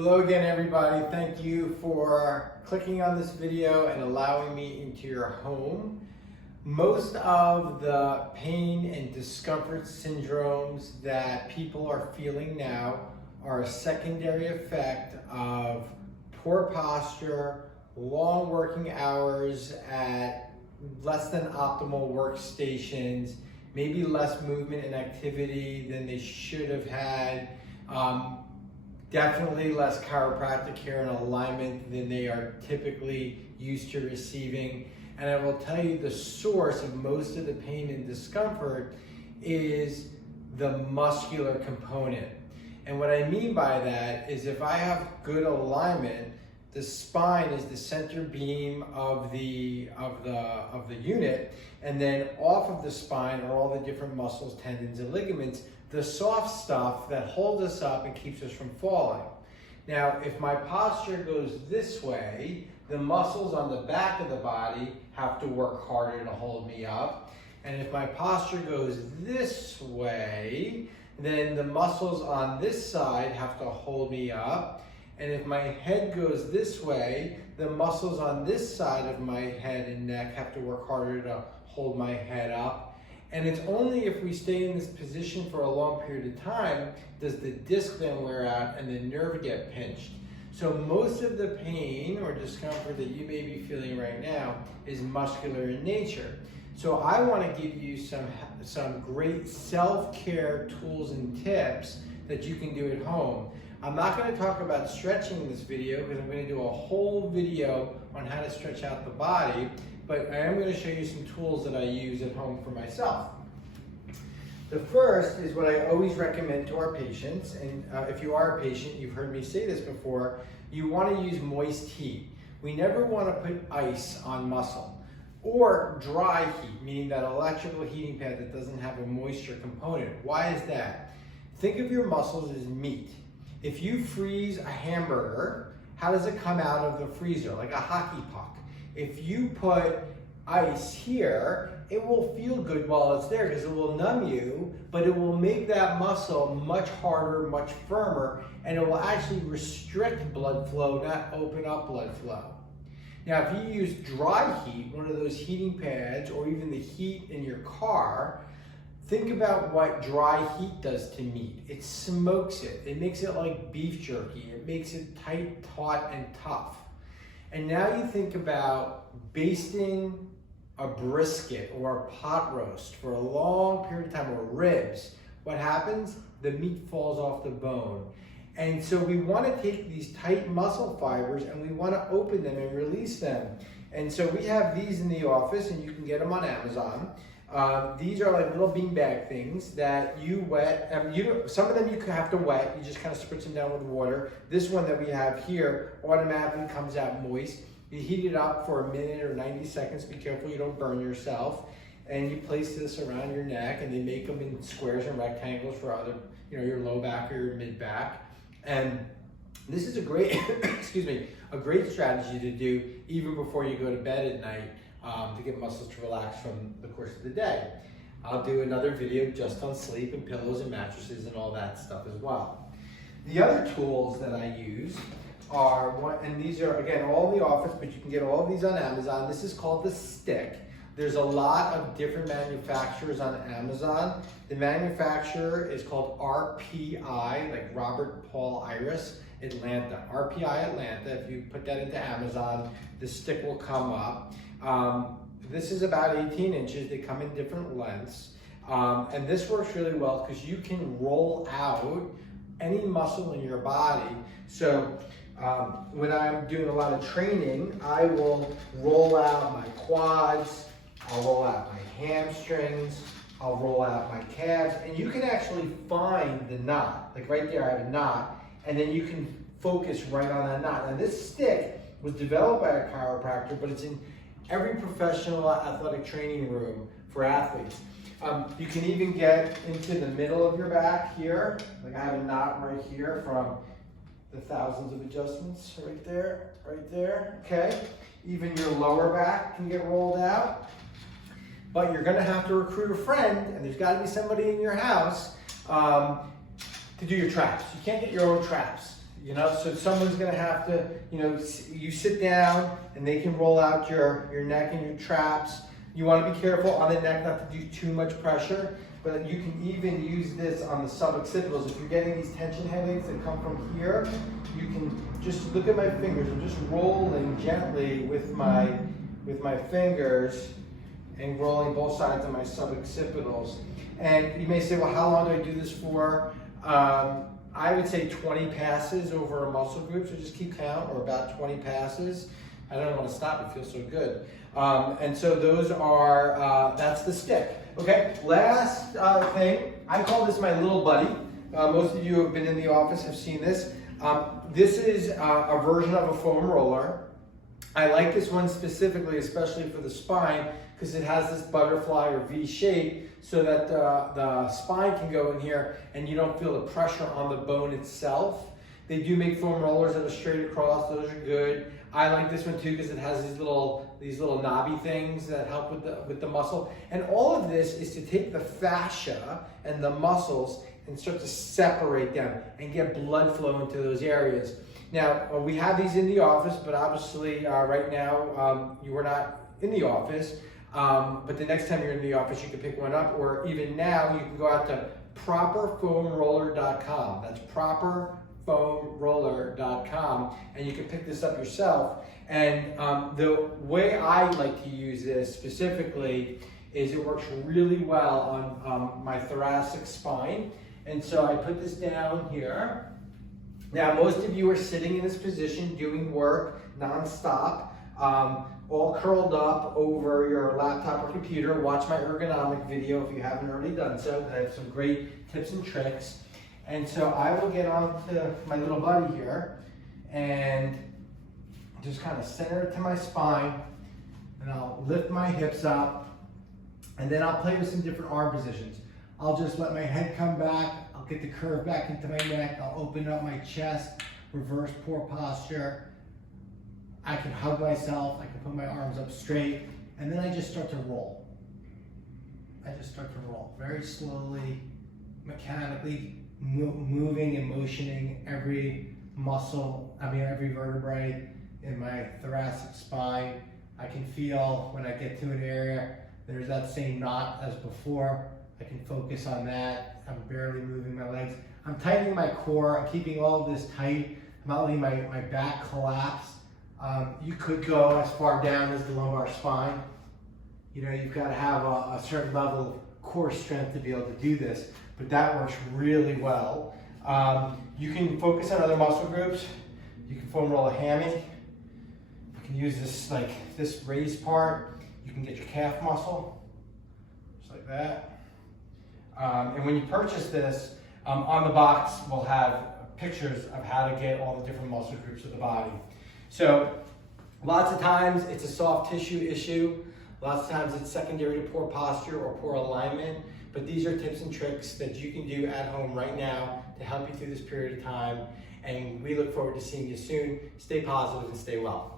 Hello again, everybody. Thank you for clicking on this video and allowing me into your home. Most of the pain and discomfort syndromes that people are feeling now are a secondary effect of poor posture, long working hours at less than optimal workstations, maybe less movement and activity than they should have had, definitely less chiropractic care and alignment than they are typically used to receiving. And I will tell you, the source of most of the pain and discomfort is the muscular component. And what I mean by that is, if I have good alignment, the spine is the center beam of the unit, and then off of the spine are all the different muscles, tendons, and ligaments, the soft stuff that holds us up and keeps us from falling. Now, if my posture goes this way, the muscles on the back of the body have to work harder to hold me up. And if my posture goes this way, then the muscles on this side have to hold me up. And if my head goes this way, the muscles on this side of my head and neck have to work harder to hold my head up. And it's only if we stay in this position for a long period of time does the disc then wear out and the nerve get pinched. So most of the pain or discomfort that you may be feeling right now is muscular in nature. So I want to give you some great self-care tools and tips that you can do at home. I'm not going to talk about stretching in this video because I'm going to do a whole video on how to stretch out the body, but I am going to show you some tools that I use at home for myself. The first is what I always recommend to our patients, and if you are a patient, you've heard me say this before, you want to use moist heat. We never want to put ice on muscle, or dry heat, meaning that electrical heating pad that doesn't have a moisture component. Why is that? Think of your muscles as meat. If you freeze a hamburger, how does it come out of the freezer? Like a hockey puck. If you put ice here, it will feel good while it's there because it will numb you, but it will make that muscle much harder, much firmer, and it will actually restrict blood flow, not open up blood flow. Now, if you use dry heat, one of those heating pads, or even the heat in your car, think about what dry heat does to meat. It smokes it. It makes it like beef jerky. It makes it tight, taut, and tough. And now you think about basting a brisket or a pot roast for a long period of time, or ribs. What happens? The meat falls off the bone. And so we want to take these tight muscle fibers and we want to open them and release them. And so we have these in the office, and you can get them on Amazon. These are like little beanbag things that you wet. Some of them you have to wet. You just kind of spritz them down with water. This one that we have here automatically comes out moist. You heat it up for a minute or 90 seconds. Be careful you don't burn yourself. And you place this around your neck, and they make them in squares and rectangles for other, your low back or your mid back. And this is a great, a great strategy to do even before you go to bed at night. To get muscles to relax from the course of the day. I'll do another video just on sleep and pillows and mattresses and all that stuff as well. The other tools that I use are, and these are again all in the office, but you can get all of these on Amazon. This is called the stick. There's a lot of different manufacturers on Amazon. The manufacturer is called RPI, like Robert Paul Iris, Atlanta. RPI Atlanta. If you put that into Amazon, the stick will come up. This is about 18 inches. They come in different lengths. And this works really well because you can roll out any muscle in your body. So when I'm doing a lot of training, I will roll out my quads, I'll roll out my hamstrings, I'll roll out my calves, and you can actually find the knot. Like right there, I have a knot, and then you can focus right on that knot. Now this stick was developed by a chiropractor, but it's in every professional athletic training room for athletes. You can even get into the middle of your back here. Like I have a knot right here from the thousands of adjustments right there, okay? Even your lower back can get rolled out. But you're gonna have to recruit a friend, and there's gotta be somebody in your house to do your traps. You can't get your own traps. You know, so someone's gonna have to, you know, you sit down and they can roll out your neck and your traps. You wanna be careful on the neck not to do too much pressure, but you can even use this on the suboccipitals. If you're getting these tension headaches that come from here, you can just look at my fingers. I'm just rolling gently with my fingers and rolling both sides of my suboccipitals. And you may say, well, how long do I do this for? I would say 20 passes over a muscle group, so just keep count, or about 20 passes. I don't want to stop, it feels so good. And so those are, that's the stick. Okay, last thing, I call this my little buddy. Most of you who have been in the office have seen this. This is a version of a foam roller. I like this one specifically, especially for the spine, because it has this butterfly or V shape so that the spine can go in here and you don't feel the pressure on the bone itself. They do make foam rollers that are straight across, those are good. I like this one too because it has these little knobby things that help with the muscle. And all of this is to take the fascia and the muscles and start to separate them and get blood flow into those areas. Now, we have these in the office, but obviously right now you are not in the office. But the next time you're in the office, you can pick one up, or even now you can go out to properfoamroller.com. That's properfoamroller.com, and you can pick this up yourself. And the way I like to use this specifically is it works really well on my thoracic spine. And so I put this down here. Now, most of you are sitting in this position doing work nonstop, all curled up over your laptop or computer. Watch my ergonomic video if you haven't already done so. I have some great tips and tricks. And so I will get on to my little buddy here and just kind of center it to my spine, and I'll lift my hips up, and then I'll play with some different arm positions. I'll just let my head come back, I'll get the curve back into my neck, I'll open up my chest, reverse poor posture. I can hug myself, I can put my arms up straight, and then I just start to roll. I just start to roll very slowly, mechanically, moving and motioning every muscle, every vertebrae in my thoracic spine. I can feel when I get to an area, there's that same knot as before. I can focus on that. I'm barely moving my legs. I'm tightening my core. I'm keeping all of this tight. I'm not letting my back collapse. You could go as far down as the lumbar spine. You know, you've got to have a certain level of core strength to be able to do this, but that works really well. You can focus on other muscle groups. You can foam roll a hammy. You can use this, like this raised part. You can get your calf muscle, just like that. And when you purchase this, on the box we'll have pictures of how to get all the different muscle groups of the body. So lots of times it's a soft tissue issue. Lots of times it's secondary to poor posture or poor alignment. But these are tips and tricks that you can do at home right now to help you through this period of time. And we look forward to seeing you soon. Stay positive and stay well.